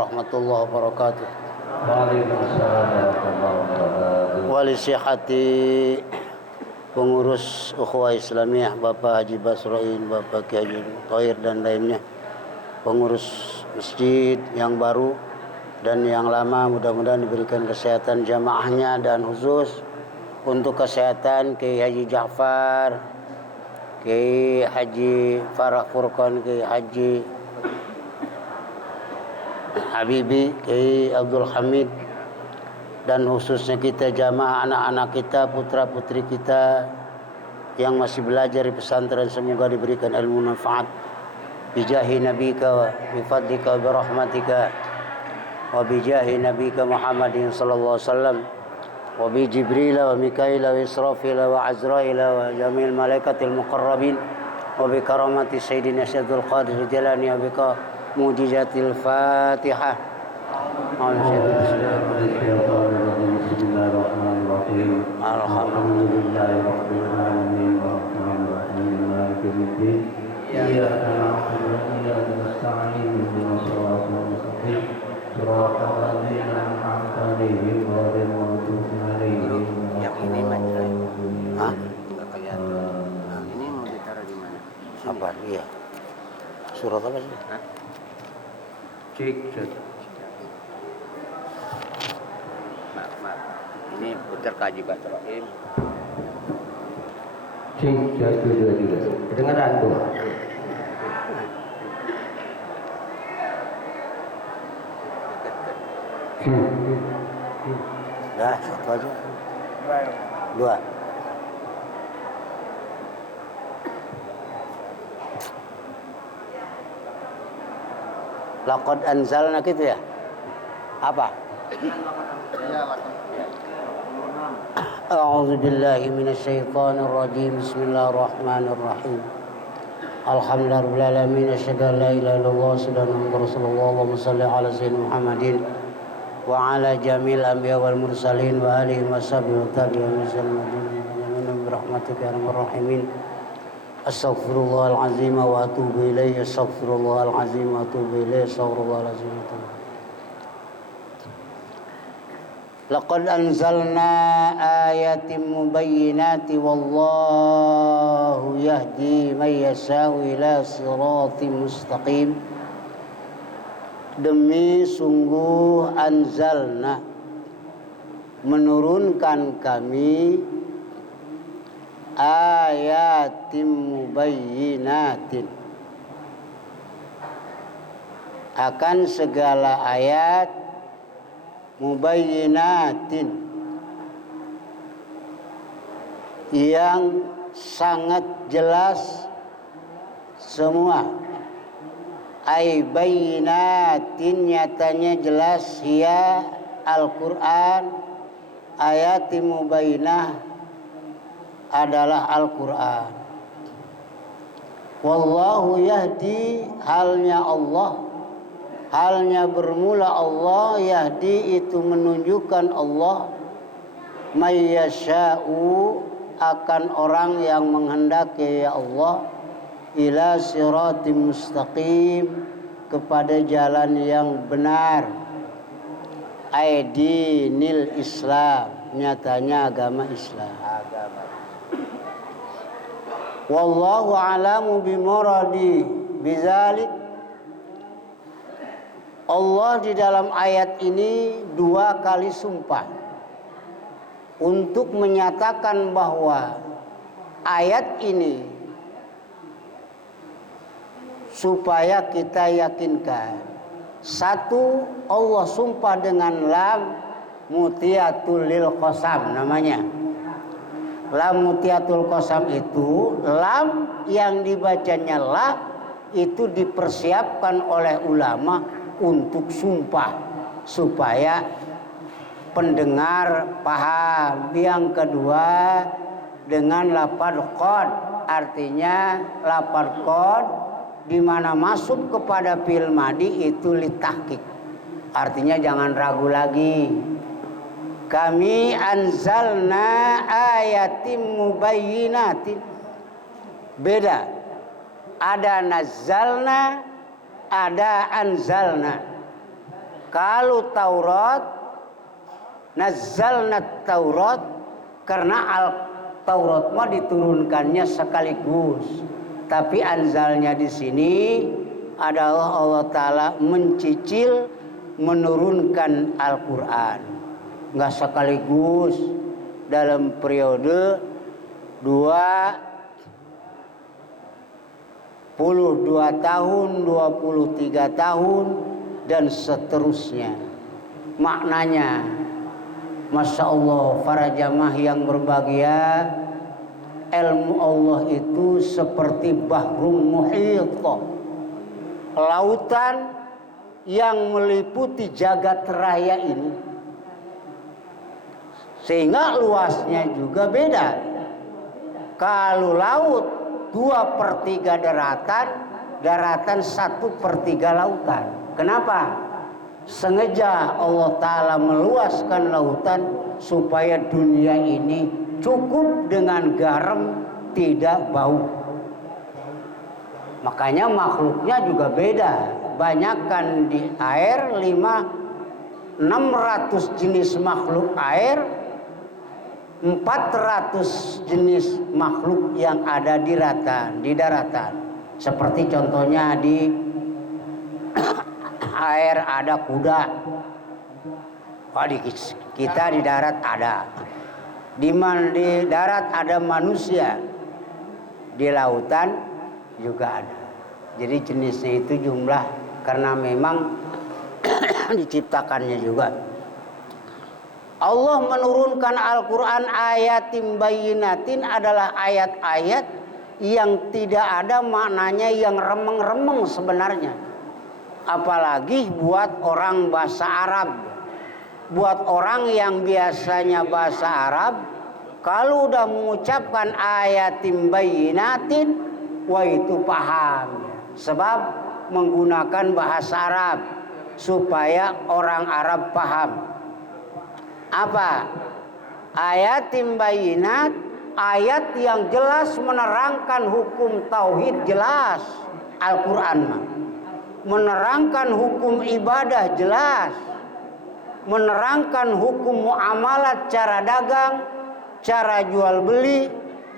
warahmatullahi wabarakatuh. Waalaikumsalam warahmatullahi wabarakatuh. Wali sihati pengurus Ukhuwah Islamiyah Bapak Haji Basroin, Bapak Kiai Haji Thohir dan lainnya, pengurus masjid yang baru dan yang lama, mudah-mudahan diberikan kesehatan jamaahnya, dan khusus untuk kesehatan Kiai Haji Ja'far, Kiai Haji Farah Furqan, Kiai Haji Habibi, Kiai Abdul Hamid, dan khususnya kita jamaah anak-anak kita, putra-putri kita yang masih belajar di pesantren, semoga diberikan ilmu manfaat bijahi nabika wa bifadlika wa birahmatika wa bijahi nabika Muhammadin sallallahu alaihi wasallam wa bi Jibril wa Mikail wa Israfil wa Azrail wa jamil malaikatil muqarrabin wa bi karamati sayyidina Syaikhul Qadir Jalani wa bi mujizatil Fatihah. Bismillahirrahmanirrahim. Alhamdulillahirabbil alamin arrahmanir rahim maliki yaumiddin. Iyyaka na'budu wa iyyaka nasta'in ihdinas siratal mustaqim siratal ladzina an'amta 'alaihim ghairil maghdubi 'alaihim. Yang ini majelis. Hah? Enggak kelihatan. Nah, ini mau ditaruh di mana? Apa? Iya. Surat apa sih? Hah? Cek. Maaf. Ini putar ke Haji Basroin. Cek 1 2 3. Kedengaran tuh. Dah, satu aja. Dua. Laqad anzalna gitu ya? Apa? A'udzu billahi minasy syaithanir rajim. Bismillahirrahmanirrahim. Alhamdulillahirabbil alamin, asyhadu an la ilaha illallah wa rasulullah. Allahumma shalli ala sayyidina Muhammadin wa ala jamil anbiya wal mursalin wa alihi wa sahbihi wa tabi'in bi rahmatika ya arhamar rahimin. Astaghfirullahal azim wa atubu ilaihi. Astaghfirullahal azim wa atubu ilaihi. Astaghfirullahal azim wa atubu. Laqad anzalna ayatin mubayyinatin wallahu yahdi man yasha'u ila siratin mustaqim. Demi sungguh anzalna, menurunkan kami, ayatin mubayyinatin, akan segala ayat, mubayyinatin, yang sangat jelas semua. Ay bayyinatin, nyatanya jelas, hiya Al-Quran, ayat mubayyinah adalah Al-Quran. Wallahu yahdi, halnya Allah, halnya bermula Allah, yahdi itu menunjukkan Allah, mayyasha'u akan orang yang menghendaki ya Allah, ila siratim mustaqim, kepada jalan yang benar, aidinil Islam, nyatanya agama Islam. Wallahu a'lamu bimuradi bizalik. Allah di dalam ayat ini dua kali sumpah untuk menyatakan bahwa ayat ini supaya kita yakinkan. Satu, Allah sumpah dengan lam mutiatul lil qasam namanya. Lam mutiatul qasam itu lam yang dibacanya la, itu dipersiapkan oleh ulama untuk sumpah supaya pendengar paham. Yang kedua dengan lafaz qad, artinya lafaz qad di mana masuk kepada fi'il madi itu litahqiq, artinya jangan ragu lagi. Kami anzalna ayatim mubayyinatin, beda, ada nazzalna, ada anzalna. Kalau Taurat, nazzalna Taurat, karena Taurat mah diturunkannya sekaligus. Tapi anzalnya di sini adalah Allah Ta'ala mencicil menurunkan Al-Quran. Nggak sekaligus dalam periode 22 tahun, 23 tahun, dan seterusnya. Maknanya, Masya Allah, para jamaah yang berbahagia, ilmu Allah itu seperti bahrum muhit, lautan yang meliputi jagat raya ini, sehingga luasnya juga beda. Kalau laut 2/3 daratan, daratan 1/3 lautan. Kenapa? Sengaja Allah Ta'ala meluaskan lautan supaya dunia ini cukup dengan garam, tidak bau. Makanya makhluknya juga beda. Banyakkan di air 600 jenis makhluk air, 400 jenis makhluk yang ada di daratan. Seperti contohnya di air ada kuda. Di kita di darat ada. Di darat ada manusia. Di lautan juga ada. Jadi jenisnya itu jumlah karena memang diciptakannya juga. Allah menurunkan Al-Quran ayatim bayyinatin adalah ayat-ayat yang tidak ada maknanya, yang remeng-remeng sebenarnya. Apalagi buat orang bahasa Arab. Buat orang yang biasanya bahasa Arab, kalau udah mengucapkan ayatim bayyinatin, wah itu paham. Sebab menggunakan bahasa Arab supaya orang Arab paham. Apa? Ayatim bayyinat, ayat yang jelas menerangkan hukum tauhid jelas. Al-Quran mah menerangkan hukum ibadah jelas, menerangkan hukum muamalat, cara dagang, cara jual beli,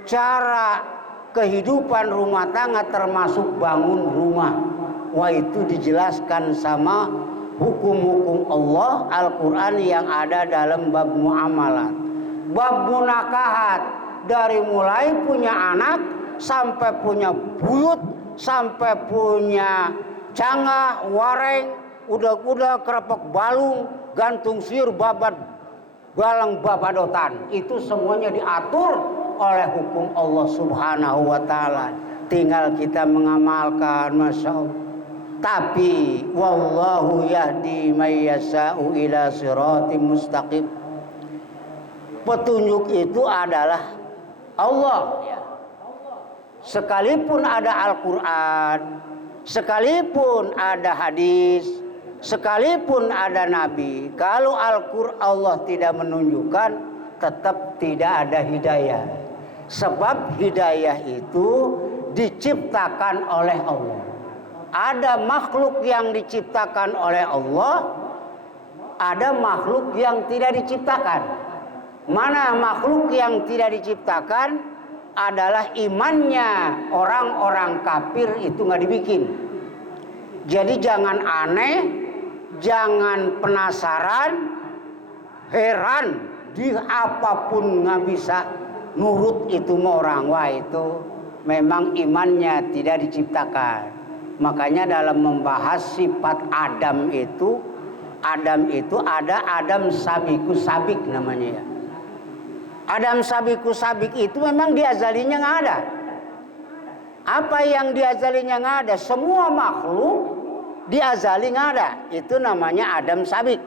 cara kehidupan rumah tangga termasuk bangun rumah. Wah itu dijelaskan sama hukum-hukum Allah Al-Quran yang ada dalam bab muamalat. Bab munakahat, dari mulai punya anak sampai punya buyut, sampai punya cangah, wareng, udah kerepek balung, gantung siur, babat, galang babadotan. Itu semuanya diatur oleh hukum Allah Subhanahu wa Ta'ala. Tinggal kita mengamalkan, Masya Allah. Tapi wallahu yahdi may yasha'u ila siratim mustaqim. Petunjuk itu adalah Allah. Sekalipun ada Al-Quran, sekalipun ada hadis, sekalipun ada nabi, kalau Al-Quran Allah tidak menunjukkan, tetap tidak ada hidayah. Sebab hidayah itu diciptakan oleh Allah. Ada makhluk yang diciptakan oleh Allah, ada makhluk yang tidak diciptakan. Mana makhluk yang tidak diciptakan? Adalah imannya orang-orang kafir itu nggak dibikin. Jadi jangan aneh, jangan penasaran, heran, di apapun nggak bisa nurut itu orang. Wah itu memang imannya tidak diciptakan. Makanya dalam membahas sifat Adam itu ada Adam sabikus sabik namanya ya. Adam sabikus sabik itu memang di azalinya nggak ada. Apa yang di azalinya nggak ada? Semua makhluk di azali nggak ada. Itu namanya Adam sabik.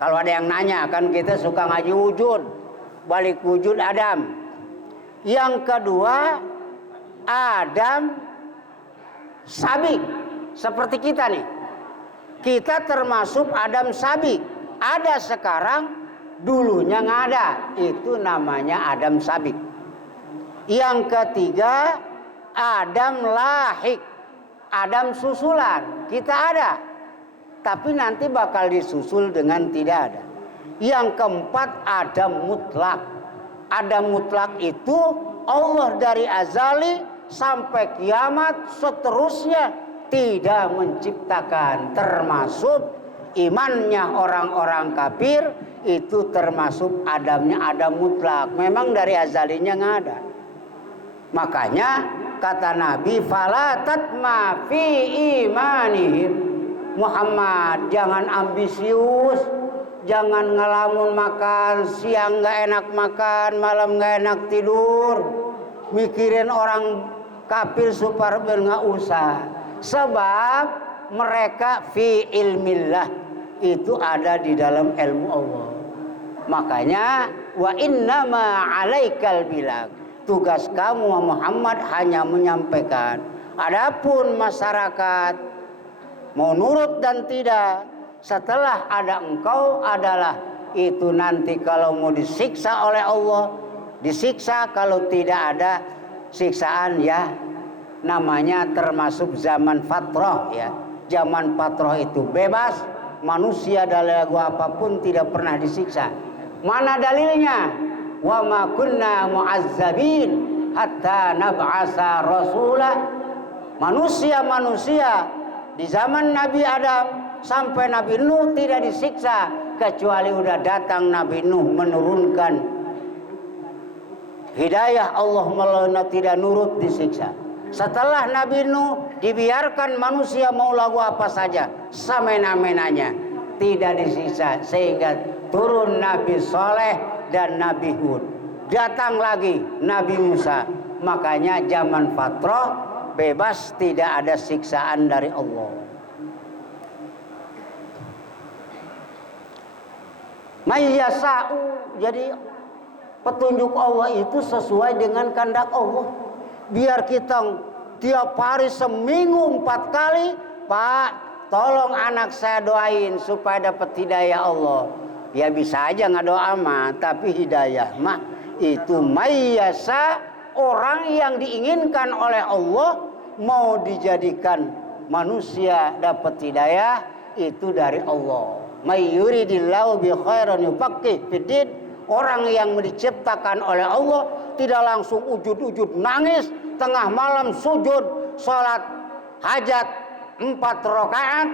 Kalau ada yang nanya, kan kita suka ngaji wujud, balik wujud Adam. Yang kedua Adam sabik, seperti kita nih. Kita termasuk Adam sabik. Ada sekarang, dulunya nggak ada. Itu namanya Adam sabik. Yang ketiga Adam lahik, Adam susulan. Kita ada. Yang keempat Adam tapi nanti bakal disusul dengan tidak ada. Yang keempat, ada mutlak. Ada mutlak itu Allah dari azali sampai kiamat seterusnya tidak menciptakan, termasuk imannya orang-orang kafir itu termasuk adamnya adam mutlak. Memang dari azalinya nggak ada. Makanya kata Nabi, fala tatma fi imanihim. Muhammad, jangan ambisius, jangan ngelamun makan, siang nggak enak makan, malam nggak enak tidur, mikirin orang kafir super nggak usah. Sebab mereka fi ilmillah, itu ada di dalam ilmu Allah. Makanya wa innama alaikal bilag, tugas kamu Muhammad hanya menyampaikan. Adapun masyarakat mau nurut dan tidak, setelah ada engkau adalah itu nanti kalau mau disiksa oleh Allah disiksa, kalau tidak ada siksaan ya namanya termasuk zaman fatrah ya. Zaman fatrah itu bebas, manusia dalam lagu apapun tidak pernah disiksa. Mana dalilnya? Wa ma kunna mu'azzabin hatta nab'asa rasula. Manusia di zaman Nabi Adam sampai Nabi Nuh tidak disiksa kecuali udah datang Nabi Nuh menurunkan hidayah Allah, malah tidak nurut disiksa. Setelah Nabi Nuh dibiarkan manusia mau lagu apa saja semena-menanya, tidak disiksa, sehingga turun Nabi Soleh dan Nabi Hud, datang lagi Nabi Musa. Makanya zaman fatrah bebas, tidak ada siksaan dari Allah. Mayyasa'u, jadi petunjuk Allah itu sesuai dengan kehendak Allah. Biar kita tiap hari seminggu 4 kali, Pak, tolong anak saya doain supaya dapat hidayah Allah. Ya bisa aja nggak doa mah, tapi hidayah mah itu mayyasa, orang yang diinginkan oleh Allah mau dijadikan manusia dapat hidayah itu dari Allah. May yuridillahu bi khairan yufaqqih fiddin. Orang yang diciptakan oleh Allah tidak langsung ujud-ujud nangis tengah malam sujud salat hajat 4 rakaat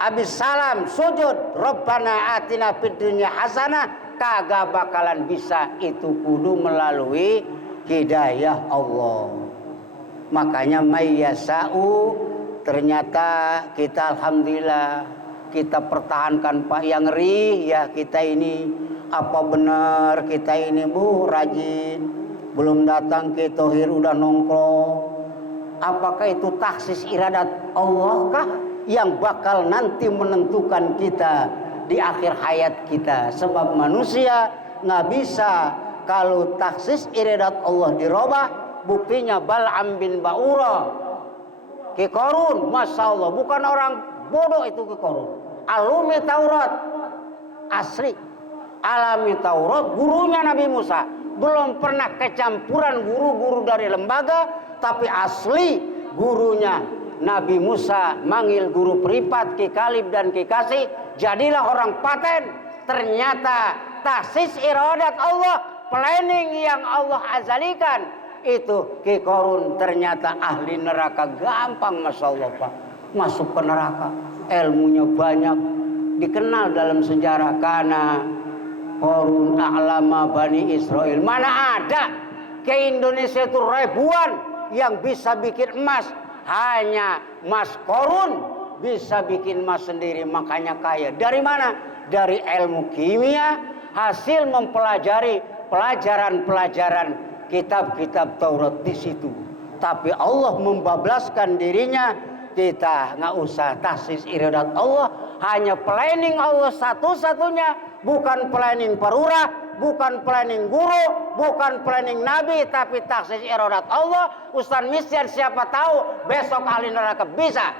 habis salam sujud Rabbana atina fid dunya hasanah, kagak bakalan bisa. Itu kudu melalui hidayah Allah. Makanya mayyasa'u, ternyata kita alhamdulillah kita pertahankan Pak yang ngeri ya. Kita ini apa benar kita ini Bu rajin, belum datang ke tohir udah nongkrong. Apakah itu taksis iradat Allah kah yang bakal nanti menentukan kita di akhir hayat kita? Sebab manusia nggak bisa kalau taksis iradat Allah dirubah. Buktinya Bal'am bin Ba'ura, Ki Qarun, Masya Allah, bukan orang bodoh itu Ki Qarun, alumi Taurat asli, alami Taurat, gurunya Nabi Musa. Belum pernah kecampuran guru-guru dari lembaga, tapi asli gurunya Nabi Musa. Manggil guru privat Ki Kalib dan Ki Kasih, jadilah orang paten. Ternyata taksis iradat Allah, planning yang Allah azalikan, itu Ki Qarun ternyata ahli neraka. Gampang Masya Allah Pak masuk ke neraka, ilmunya banyak, dikenal dalam sejarah. Karena Qarun a'lama Bani Israel. Mana ada ke Indonesia itu ribuan yang bisa bikin emas, hanya Mas Qarun bisa bikin emas sendiri, makanya kaya. Dari mana? Dari ilmu kimia, hasil mempelajari pelajaran-pelajaran kitab-kitab Taurat di situ. Tapi Allah membablaskan dirinya. Kita nggak usah taksis iradat Allah, hanya planning Allah satu-satunya, bukan planning perurah, bukan planning guru, bukan planning nabi, tapi taksis iradat Allah. Ustaz Misyan siapa tahu besok ahli neraka bisa.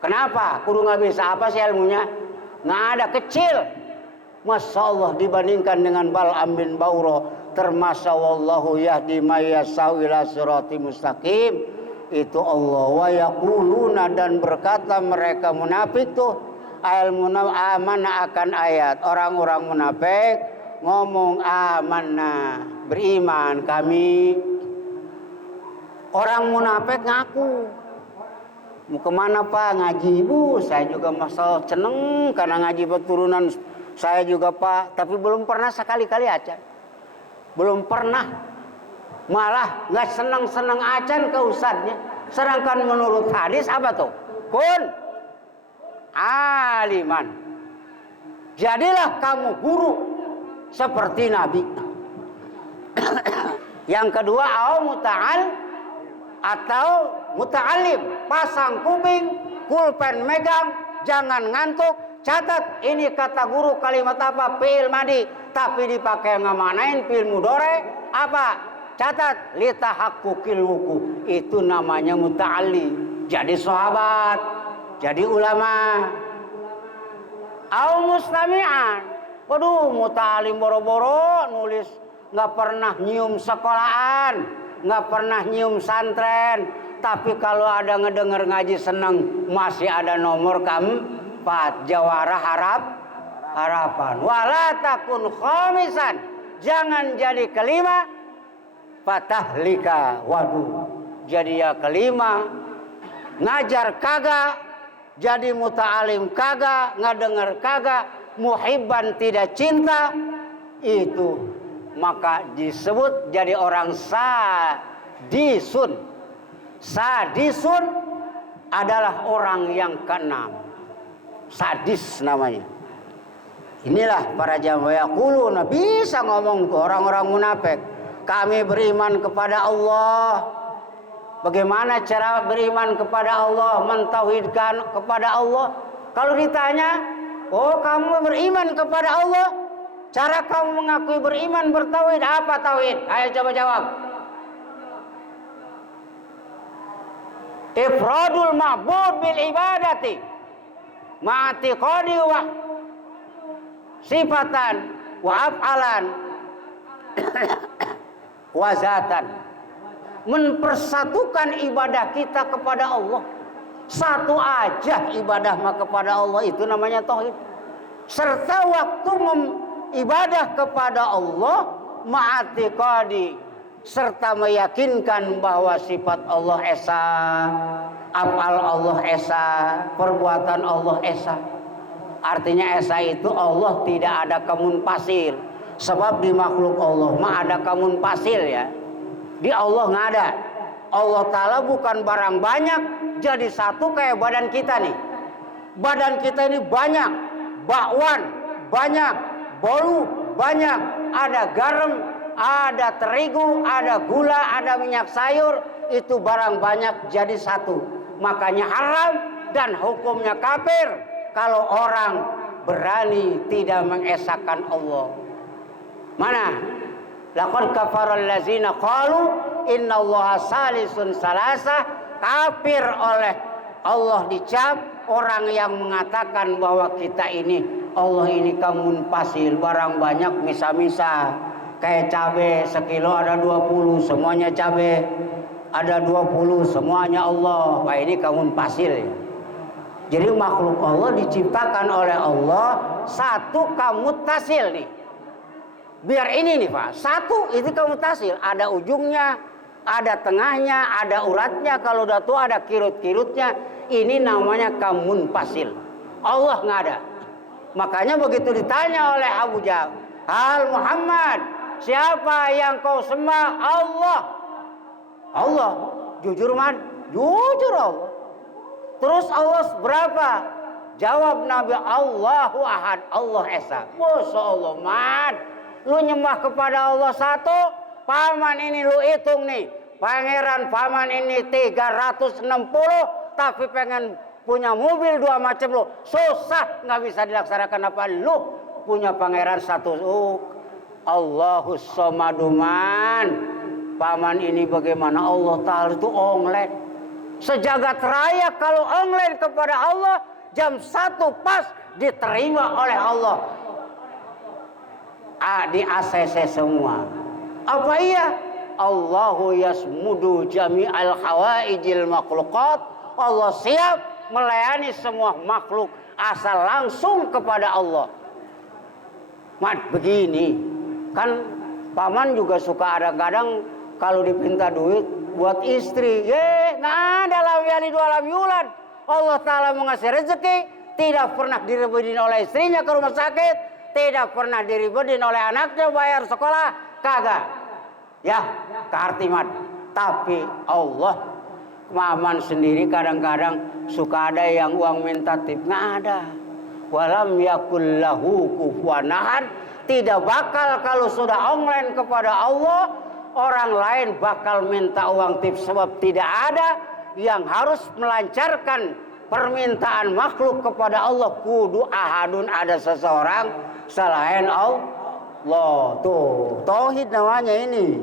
Kenapa? Kudu nggak bisa, apa sih ilmunya? Nggak ada, kecil. Masya Allah dibandingkan dengan Bal'am bin Ba'ura. Termasya wallahu yahdi may yasha'u ila sirati mustaqim. itu Allah. Wa yaquluna, dan berkata mereka munafik tuh, amana akan ayat. Orang-orang munafik ngomong amanah, beriman kami. Orang munafik ngaku, mau kemana Pak? Ngaji Bu, saya juga masal seneng karena ngaji turunan saya juga Pak. Tapi belum pernah sekali-kali acan. Belum pernah. Malah nggak seneng-seneng acan ke ustadznya. Sedangkan menurut hadis apa tuh? Kun aliman. Jadilah kamu guru seperti Nabi. Yang kedua, atau muta'alim, pasang kuping, pulpen megang, jangan ngantuk. Catat, ini kata guru kalimat apa? Fi'il madi, tapi dipakai ngamanain fi'il mudhari apa? Catat, litahaqqukil wuku. Itu namanya muta'alim. Jadi sahabat, jadi ulama. Au mustami'an. Waduh, muta'alim boro-boro nulis, nggak pernah nyium sekolahan, nggak pernah nyium santren, tapi kalau ada ngedenger ngaji seneng, masih ada nomor keempat, jawara harapan. Wala takun khamisan, jangan jadi kelima, fatahlika. Waduh, jadi ya kelima, ngajar kagak, jadi muta'alim kagak, ngedenger kagak, muhibban tidak cinta, itu maka disebut jadi orang sadisun. Sadisun adalah orang yang keenam. Sadis namanya. Inilah para jamaah yaquluna, bisa ngomong ke orang-orang munafik. Kami beriman kepada Allah. Bagaimana cara beriman kepada Allah? Mentauhidkan kepada Allah. Kalau ditanya, oh kamu beriman kepada Allah, cara kamu mengakui beriman bertauhid apa tauhid? Ayo coba jawab. Ifradul ma'bud bil ibadati ma'atiqadi wa sifatan wa af'alan wa zatan. Mempersatukan ibadah kita kepada Allah. Satu aja ibadah mah kepada Allah, itu namanya tauhid. Serta waktu ibadah kepada Allah ma'atiqadi, serta meyakinkan bahwa sifat Allah esa, afal Allah esa, perbuatan Allah esa. Artinya esa itu Allah tidak ada kemunfasil. Sebab di makhluk Allah mah ada kemunfasil ya. Di Allah nggak ada. Allah Ta'ala bukan barang banyak jadi satu kayak badan kita nih. Badan kita ini banyak, bakwan banyak, bolu banyak, ada garam, ada terigu, ada gula, ada minyak sayur, itu barang banyak jadi satu. Makanya haram dan hukumnya kafir kalau orang berani tidak mengesahkan Allah. Mana? Laqad kafaral ladzina qalu innallaha salisun salasa. Kafir oleh Allah dicap orang yang mengatakan bahwa kita ini, Allah ini kamunfasil, barang banyak misa-misa. Kayak cabe sekilo ada 20, semuanya cabe. Ada 20, semuanya Allah. Wah, ini kamunfasil. Jadi makhluk Allah diciptakan oleh Allah satu kamutasil nih. Biar ini nih Pak, satu itu kamutasil, ada ujungnya, ada tengahnya, ada uratnya, kalau udah tua ada kirut-kirutnya. Ini namanya kamunfasil. Allah nggak ada. Makanya begitu ditanya oleh Abu Jahal, "Hal Muhammad, siapa yang kau sembah?" Allah. Allah. Jujur man? Jujur Allah. Terus Allah berapa? Jawab Nabi, Allahu Ahad, Allah Esa. Masya Allah man. Lu nyembah kepada Allah satu, paman ini lu hitung nih. Pangeran paman ini 360, tapi pengen punya mobil 2 macam lu. Susah, nggak bisa dilaksanakan apa lu punya pangeran satu. Allahus Somaduman. Paman ini bagaimana Allah Ta'ala itu online. Sejagat raya kalau online kepada Allah, jam 1 pas diterima oleh Allah. Di ACC semua. Apa iya? Allahu yasmudu jami'al hawaijil makhluqat. Allah siap melayani semua makhluk asal langsung kepada Allah. Mat, begini kan paman juga suka kadang-kadang kalau dipinta duit buat istri, nggak ada lam yalid wa lam yulad. Allah Ta'ala mengasih rezeki, tidak pernah diribetin oleh istrinya ke rumah sakit, tidak pernah diribetin oleh anaknya bayar sekolah, kagak. Ya, keartimat. Tapi Allah, paman sendiri kadang-kadang suka ada yang uang minta tip, nggak ada. Walam yakul lahu kufuwan ahad. Tidak bakal kalau sudah online kepada Allah, orang lain bakal minta uang tip, sebab tidak ada yang harus melancarkan permintaan makhluk kepada Allah. Kudu ahadun, ada seseorang selain Allah. Tuh, tauhid namanya ini.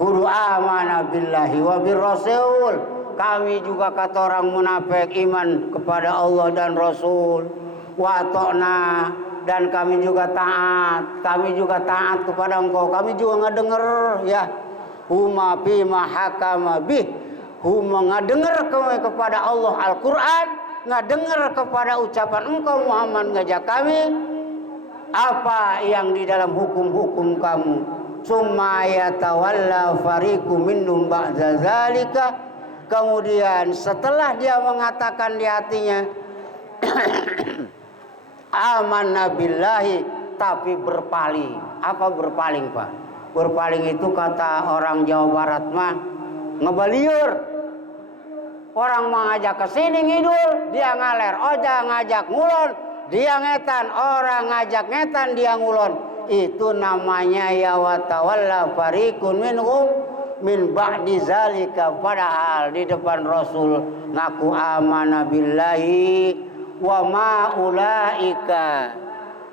Kudu amana billahi wa birrasul. Kami juga kata orang munafik iman kepada Allah dan Rasul. Wa ta'na, dan kami juga taat. Kami juga taat kepada engkau. Kami juga ngedenger ya. Huma bima hakama bih. Huma ngedenger kepada Allah Al-Quran. Ngedenger kepada ucapan engkau Muhammad ngajak kami. Apa yang di dalam hukum-hukum kamu. Summa yatawalla fariqu minhum ba'da zalika. Kemudian setelah dia mengatakan di hatinya amanna billahi, tapi berpaling. Apa berpaling, Pak? Berpaling itu kata orang Jawa Barat mah ngebaliur. Orang mengajak ke sini ngidul, dia ngaler. Oja ngajak ngulon, dia ngetan. Orang ngajak ngetan, dia ngulon. Itu namanya ya wa tawalla fariqun minhum min ba'di zalika. Padahal di depan Rasul ngaku amanah billahi wa ma ulaika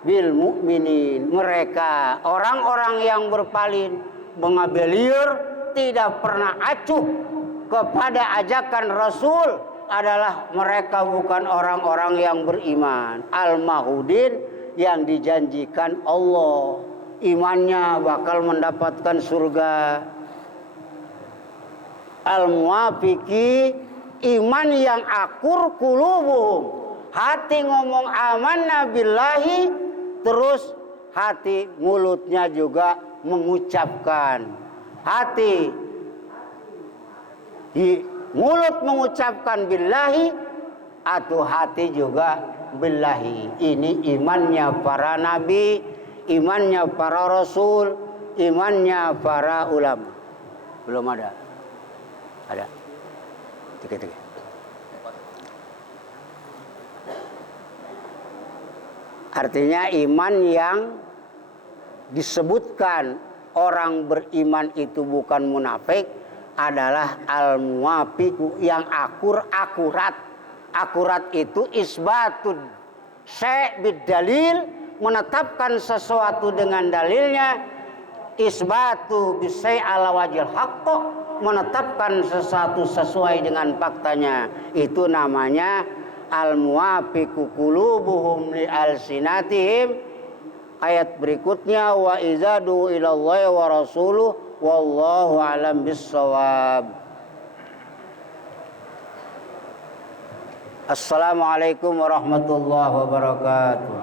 bil mu'minin. Mereka orang-orang yang berpaling, mengabeliur, tidak pernah acuh kepada ajakan Rasul, adalah mereka bukan orang-orang yang beriman. Al-mahudin, yang dijanjikan Allah, imannya bakal mendapatkan surga. Al-muwafiqi, iman yang akur kulubuhum. Hati ngomong amanna billahi, terus hati mulutnya juga mengucapkan. Hati mulut mengucapkan billahi, atau hati juga billahi. Ini imannya para nabi, imannya para rasul, imannya para ulama. Belum ada. Ada. Tiga. Artinya iman yang disebutkan orang beriman itu bukan munafik adalah al-muwafiqu, yang akurat. Akurat itu isbatud syai' bid-dalil, menetapkan sesuatu dengan dalilnya. Isbatu bisai' ala wajil haqq, menetapkan sesuatu sesuai dengan faktanya. Itu namanya al-muwafiqu qulubuhum li alsinatihim. Ayat berikutnya wa izadu ilallahi wa rasuluh wallahu alam bissawab. Assalamualaikum warahmatullahi wabarakatuh.